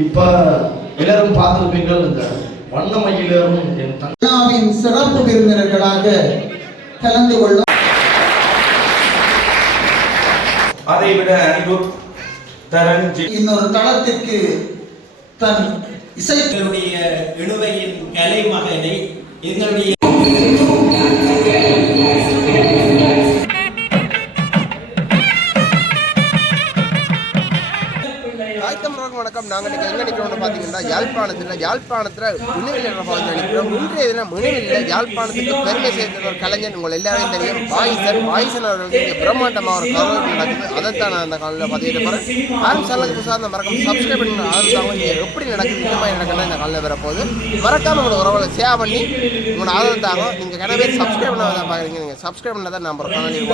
இப்ப எல்லாரும் பார்த்திருப்பீங்கள், இந்த வண்ணமயிலும் என் தங்காவின் சிறப்பு விருந்தினர்களாக கலந்து கொள்ளும். அதைவிட அன்பு தரஞ்சி இன்னொரு தளத்திற்கு தன் இசைகளுடைய இழுவையின் கலை மகனை எங்களுடைய வணக்கம். நாங்கள் எங்கே நிற்கிறோம்னு பார்த்தீங்கன்னா யாழ்ப்பாணத்தில் உணவில் நிற்கிறோம். இன்றைய தினம் உணவில் யாழ்ப்பாணத்துக்கு பெருமை சேர்ந்த ஒரு கலைஞர் உங்கள் எல்லாரையும் தெரியும், வாயிசன் அவர்களுக்கு இங்கே பிரம்மாண்டமாக ஒரு கௌரவம் நடக்குது. அதைத்தான் நான் அந்த காலையில் பதிவிட போகிறேன். யாரும் சேனலுக்கு சார்ந்த மறக்காம சப்ஸ்கிரைப் பண்ணி ஆதரவு இங்கே எப்படி நடக்குது, இந்த மாதிரி நடக்கணும் இந்த காலையில் வரப்போகுது. மறக்காம உங்களுக்கு உறவுகளை ஷேர் பண்ணி உங்களோட ஆதரவு தாங்க. நீங்கள் கடை பேர் சப்ஸ்கிரைப் பண்ண தான் பார்க்குறீங்க. நீங்கள் சப்ஸ்கிரைப் பண்ணால் தான் நம்ம ஒரு காலையில்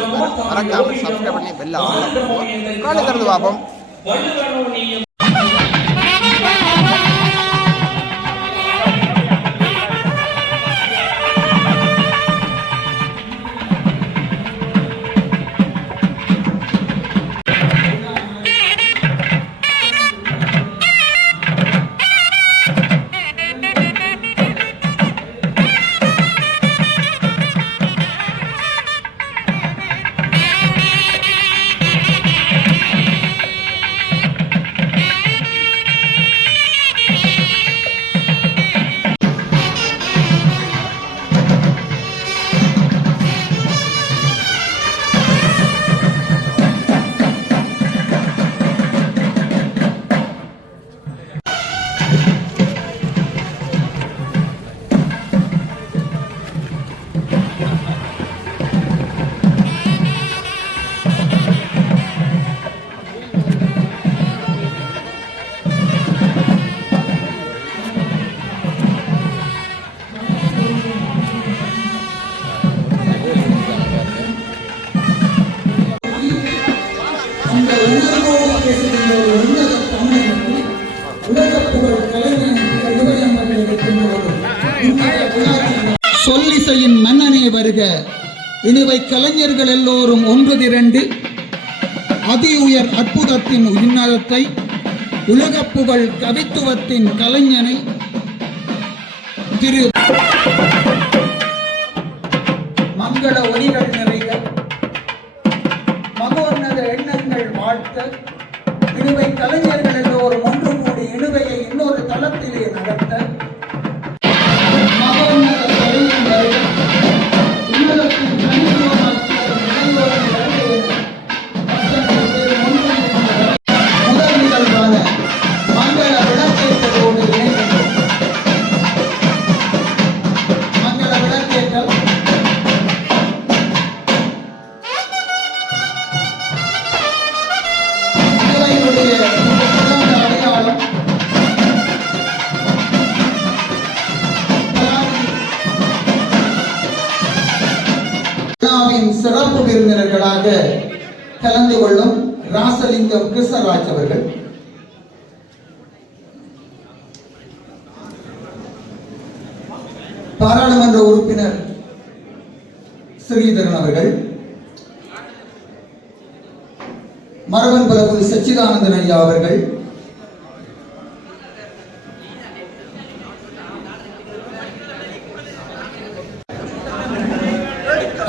மறக்காம சப்ஸ்கிரைப் பண்ணி வெளில ஆகலாம். காலை திறந்து பார்ப்போம். சொல்லிசையின் மன்னனே வருக. இனிவை கலைஞர்கள் எல்லோரும் ஒன்று திரண்டு அதி உயர் அற்புதத்தின் உன்னதத்தை, உலக புகழ் கவித்துவத்தின் கலைஞனை திரு மங்கள ஒலிகள் நிறைக மகோன்னத எண்ணங்கள் வாழ்த்த இனிவை கலைஞர்கள் எல்லோரும் ஒன்று கூடி இனிவையை இன்னொரு தளத்திலே நடத்த சிறப்பு விருந்தினர்களாக கலந்து கொள்ளும் ராசலிங்கம் கிருஷ்ணராஜ் அவர்கள், பாராளுமன்ற உறுப்பினர் ஸ்ரீதரன் அவர்கள், மரபன் பிரபு சச்சிதானந்தன் ஐயா அவர்கள்,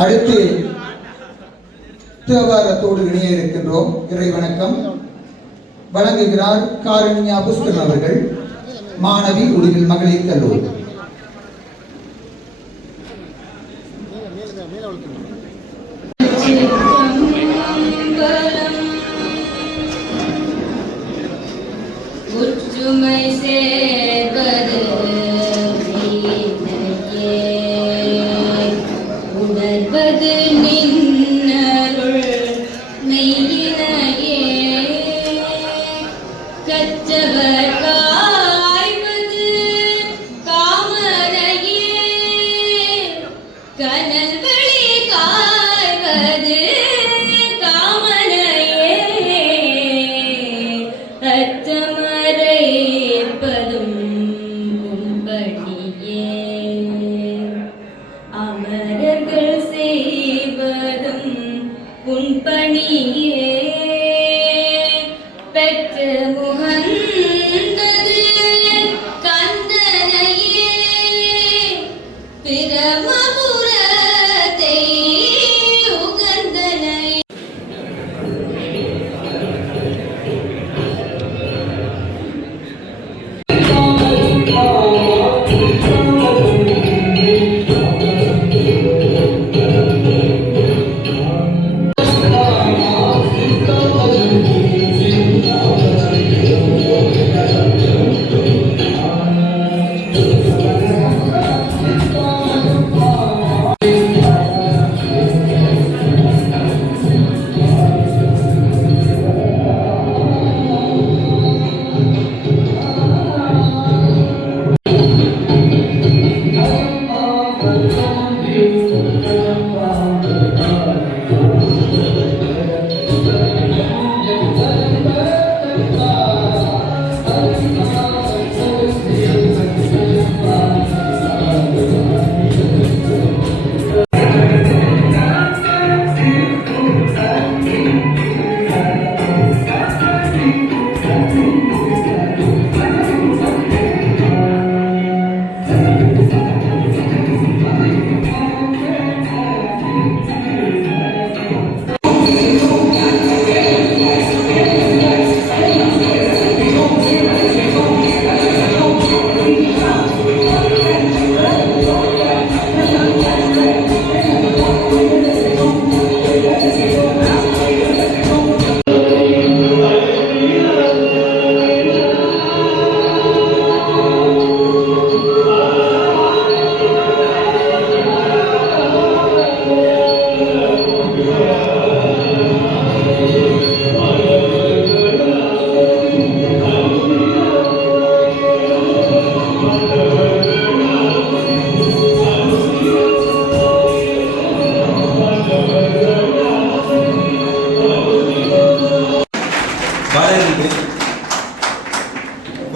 அடுத்து தேவாரத்தோடு இணைய இருக்கின்றோம். இறை வணக்கம் வழங்குகிறார் காரண்யா புஷ்கரன் அவர்கள், மாணவி, உடுவில் மகளிர் கல்லூரி. புன்பணியே பெற்று முகந்த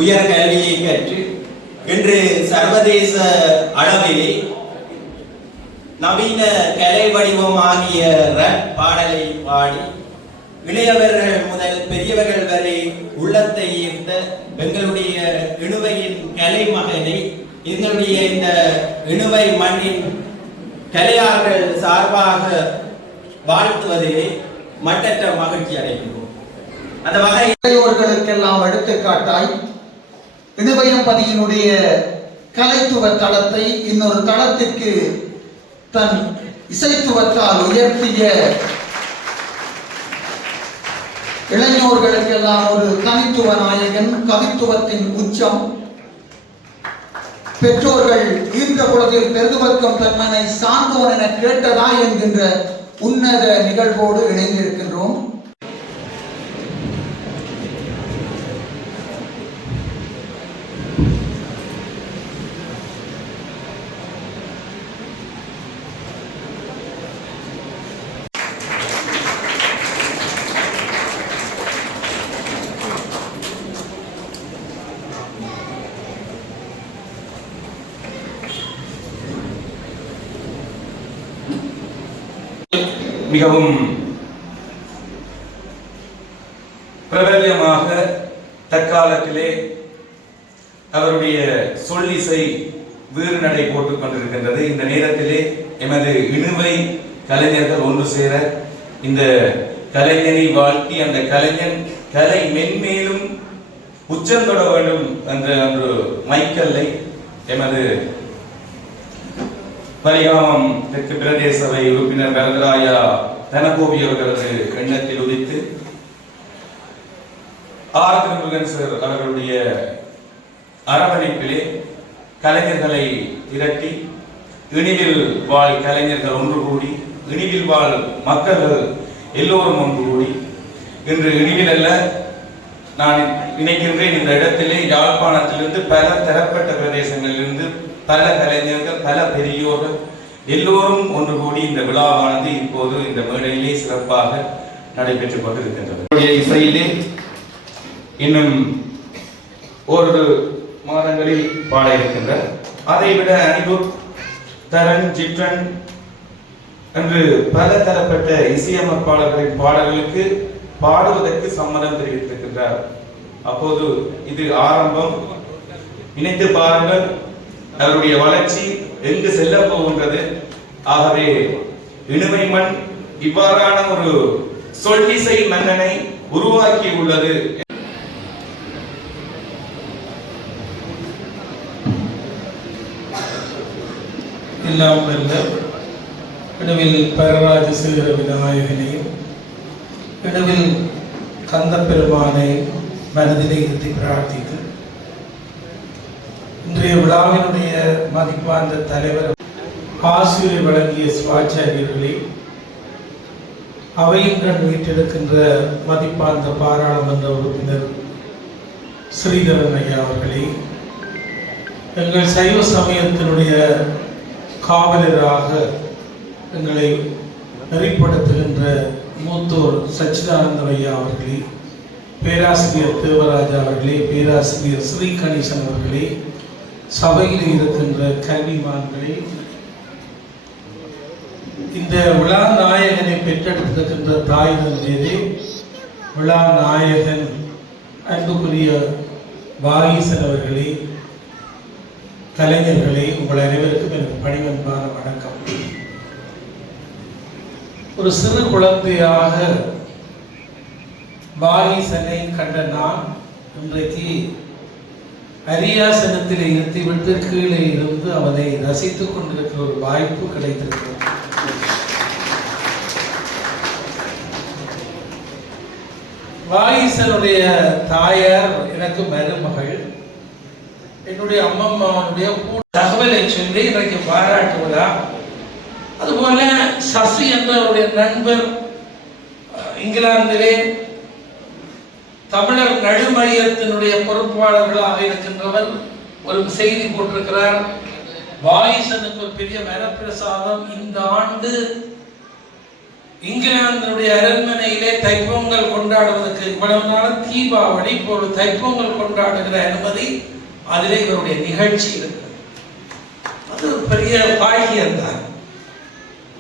உயர் கல்வியை கற்று இன்று சர்வதேச அளவிலே நவீன கலை வடிவமாகிய ரப் பாடலை பாடி இளையவர்கள் முதல் பெரியவர்கள் வரை உள்ளத்தை ஈர்த்த எங்களுடைய இணுவையின் கலை மகனை எங்களுடைய இந்த இணுவை மண்ணின் கலையாளர்கள் சார்பாக வாழ்த்துவதிலே மட்டற்ற மகிழ்ச்சி அடைகின்றோம். அந்த வகை இளையோர்களுக்கெல்லாம் எடுத்துக்காட்டாய் இணுவையம்பதியினுடைய கலைத்துவ தளத்தை இன்னொரு தளத்திற்கு தன் இசைத்துவத்தால் உயர்த்திய இளைஞர்களுக்கெல்லாம் ஒரு தனித்துவ நாயகன், கவித்துவத்தின் உச்சம். பெற்றோர்கள் ஈர்த்த குலத்தில் பெருதுவர்க்கம் தன்மனை சார்ந்தோன் என கேட்டதா என்கின்ற உன்னத நிகழ்வோடு இணைந்திருக்கின்றோம். மிகவும் பிரபல்யமாக தற்காலத்திலே அவருடைய சொல்லிசை வீறு நடை போட்டுக் கொண்டிருக்கின்றது. இந்த நேரத்திலே எமது இணுவை கலைஞர்கள் ஒன்று சேர இந்த கலைஞரை வாழ்த்தி அந்த கலைஞன் கலை மென்மேலும் உச்சந்தொட வேண்டும் என்ற ஒரு மைக்கல்லை எமது பரிகாமம் தெற்கு பிரதேச சபை உறுப்பினர் வரதராயா தனகோபி அவர்களது எண்ணத்தில் உதித்து ஆர் திருமுருகன் சார் அவர்களுடைய அரவணைப்பிலே கலைஞர்களை திரட்டி இணிவில் வாழ் கலைஞர்கள் ஒன்று கூடி இணிவில் வாழ் மக்கள் எல்லோரும் ஒன்று கூடி இன்று இணிவில் அல்ல நான் நினைக்கின்றேன் இந்த இடத்திலே யாழ்ப்பாணத்திலிருந்து பல தரப்பட்ட பிரதேசங்களிலிருந்து பல கலைஞர்கள் பல பெரியோர்கள் எல்லோரும் ஒன்று கூடி இந்த விழாவானது இப்போது இந்த மேடையிலே சிறப்பாக நடைபெற்றுக் கொண்டிருக்கின்றது. இசையிலே இன்னும் ஒரு மாதங்களில் பாட இருக்கின்ற அதைவிட அனிருத், தரன், ஜிட்ரன் என்று பல தரப்பட்ட இசையமைப்பாளர்களின் பாடல்களுக்கு பாடுவதற்கு சம்மதம் தெரிவித்திருக்கின்றார். அப்போது இது ஆரம்பம். நினைத்து பாருங்கள் அவருடைய வளர்ச்சி எங்கு செல்ல போகின்றது. ஆகவே இணுவை மண் இவ்வாறான ஒரு சொல்லிசை மன்னனை உருவாக்கி உள்ளது. எல்லாம் வல்ல இணுவில் பரராஜசேகர விநாயகனையும் இணுவில் கந்த பெருமானை மனதிலே இருத்தி பிரார்த்தித்து இன்றைய விழாவினுடைய மதிப்பார்ந்த தலைவர் ஆசிரியர் வழங்கிய சுவாச்சாரியர்களே, அவையின் கண் வீட்டிருக்கின்ற மதிப்பார்ந்த பாராளுமன்ற உறுப்பினர் ஸ்ரீதரன் ஐயா அவர்களே, எங்கள் சைவ சமயத்தினுடைய காவலராக எங்களை நெறிப்படுத்துகின்ற மூத்தோர் சச்சிதானந்த ஐயா அவர்களே, பேராசிரியர் தேவராஜா அவர்களே, பேராசிரியர் ஸ்ரீ கணேசன் அவர்களே, சபையில் இருக்கின்ற கல்விமான்களே, இந்த விழா நாயகனை பெற்றெடுத்திருக்கின்ற தாய் தந்தையரே, விழா நாயகன் அன்புக்குரிய வாகீசன் அவர்களே, கலைஞர்களே, உங்கள் அனைவருக்கும் எனக்கு பணிவன்பான வணக்கம். ஒரு சிறு குழந்தையாக வாகீசனை கண்ட நான் இன்றைக்கு அரியாசனத்தில் இருத்திவிட்டு கீழே இருந்து அவனை ரசித்துக் கொண்டிருக்கிற ஒரு வாய்ப்பு கிடைத்திருக்கிறது. வாகீசனுடைய தாயார் எனக்கு மருமகள், என்னுடைய அம்மம்மாவுடைய தகவலை சொல்லி இன்றைக்கு பாராட்டுவதா. அதுபோல சசி என்ற அவருடைய நண்பர் இங்கிலாந்திலே தமிழர் நடுமையத்தினுடைய பொறுப்பாளர்களாக இருக்கின்றவர் ஒரு செய்தி போட்டிருக்கிறார். வாகீசனுக்கு ஒரு பெரிய வரப்பிரசாதம், இந்த ஆண்டு இங்கிலாந்தினுடைய அரண்மனையிலே தைப்பொங்கல் கொண்டாடுவதற்கு இவ்வளவு நாள் தீபாவளி, இப்போது தைப்பொங்கல் கொண்டாடுகிற அனுமதி, அதிலே இவருடைய நிகழ்ச்சி இருக்கு. அது ஒரு பெரிய பாக்கியம் தான்.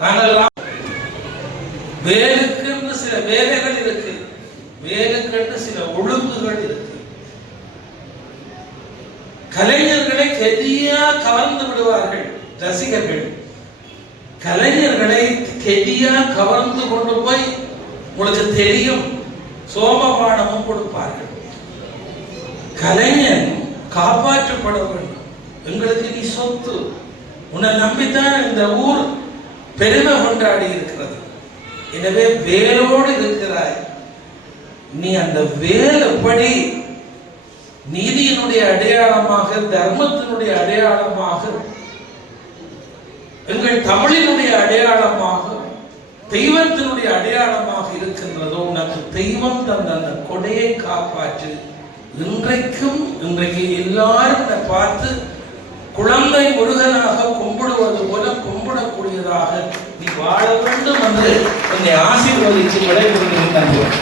நாங்கள் வேலுக்குன்னு சில வேலைகள் இருக்கு, வேலுக்குன்னு சில ஒழுங்குகள் இருக்கு. கலைஞர்களை கெதியா கவர்ந்து விடுவார்கள் ரசிகர்கள். கலைஞர்களை கெதியா கவர்ந்து கொண்டு போய் உங்களுக்கு தெரியும் சோமபானமும் கொடுப்பார்கள். கலைஞன் காப்பாற்றப்பட வேண்டும். எங்களுக்கு நீ சொத்து, உன்னை நம்பித்தான் இந்த ஊர் பெருமை கொண்டாடி இருக்கிறது. எனவே வேலோடு இருக்கிறாய். நீ அந்த வேல் எப்படி நீதியினுடைய அடையாளமாக, தர்மத்தினுடைய அடையாளமாக, எங்கள் தமிழினுடைய அடையாளமாக, தெய்வத்தினுடைய அடையாளமாக இருக்கின்றதோ, உனக்கு தெய்வம் தந்த அந்த கொடையை காப்பாற்று. இன்றைக்கு எல்லாரும் பார்த்து குழந்தை முருகனாக கும்பிடுவது போல கும்பிடக்கூடியதாக நீ வாழ வேண்டும் என்று என்னை ஆசீர்வதித்து விடைபெறுகின்றனர்.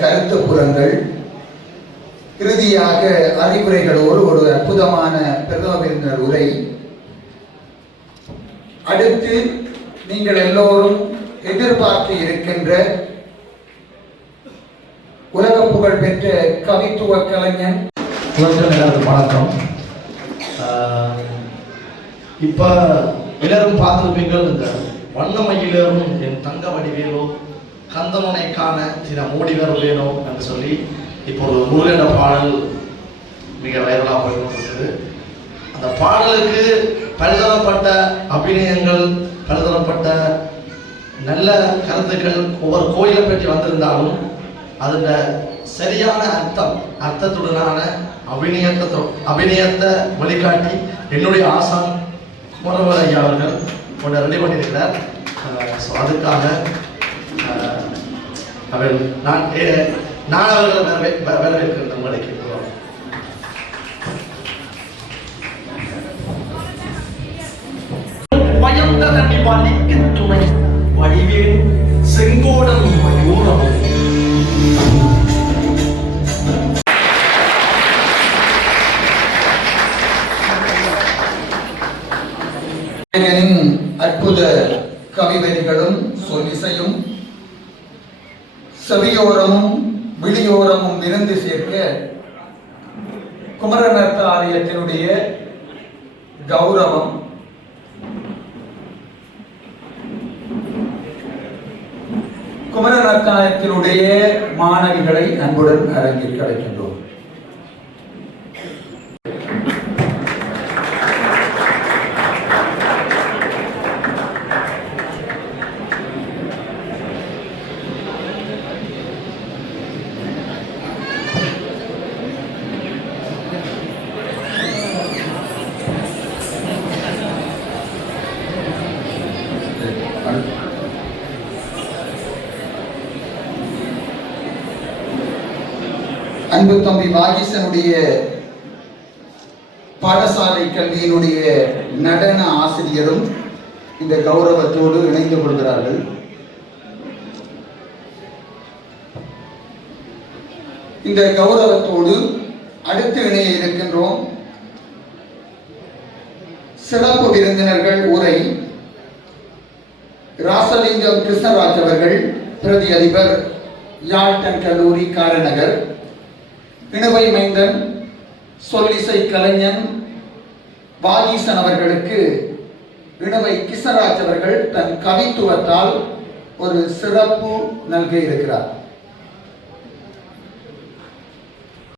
கருத்து புறங்கள், இறுதியாக அறிவுரைகளோடு ஒரு அற்புதமான பிரதம விருந்தினர் உரை. அடுத்து நீங்கள் எல்லோரும் எதிர்பார்த்து இருக்கின்ற உலக புகழ் பெற்ற கவித்துவ கலைஞன். வணக்கம். இப்ப எல்லாரும் பார்த்திருப்பீங்கள், இந்த வண்ணமயிலேறும் என் தங்க வடிவேலோ கந்தமனை காண சில மூடிவர் வேணோ என்று சொல்லி இப்போ ஒரு முருகன பாடல் மிக வைரலாக போய்கொண்டிருக்கிறது. அந்த பாடலுக்கு பலதரப்பட்ட அபிநயங்கள், பலதரப்பட்ட நல்ல கருத்துக்கள் ஒவ்வொரு கோயிலை பற்றி வந்திருந்தாலும் அதில் சரியான அர்த்தத்துடனான அபிநயத்தை வழிகாட்டி என்னுடைய ஆசான் குமரவேல் ஐயா அவர்கள் ஒன்று ரெடி பண்ணியிருக்கிறார். ஸோ அதுக்காக நான் அவர்களை வரவேற்கிற உங்களுக்கு துணை வடிவேல் செங்கோடன் மயூரம். அற்புத கவிவரிகளும் சொல்லிசையும் செவியோரமும் விழியோரமும் விருந்து சேர்க்க குமரநர்த்த ஆலயத்தினுடைய கௌரவம், குமரநர்த்தாலயத்தினுடைய மாணவிகளை அன்புடன் அரங்கில் கிடைக்கின்றோம். அன்பு தம்பி வாகீசனுடைய பாடசாலை கல்வியினுடைய நடன ஆசிரியரும் இந்த கௌரவத்தோடு இணைந்து கொள்கிறார்கள். இந்த கௌரவத்தோடு அடுத்து இணைய இருக்கின்றோம். சிறப்பு விருந்தினர்கள் உரை ராசலிங்கம் கிருஷ்ணராஜ் அவர்கள், பிரதி அதிபர், யாழ்டன் கல்லூரி காரநகர். இணுவை மைந்தன் சொல்லிசை கலைஞன் வாகீசன் அவர்களுக்கு இணுவை கிருஷ்ணராஜ் அவர்கள் தன் கவித்துவத்தால் ஒரு சிறப்பு நல்க இருக்கிறார்.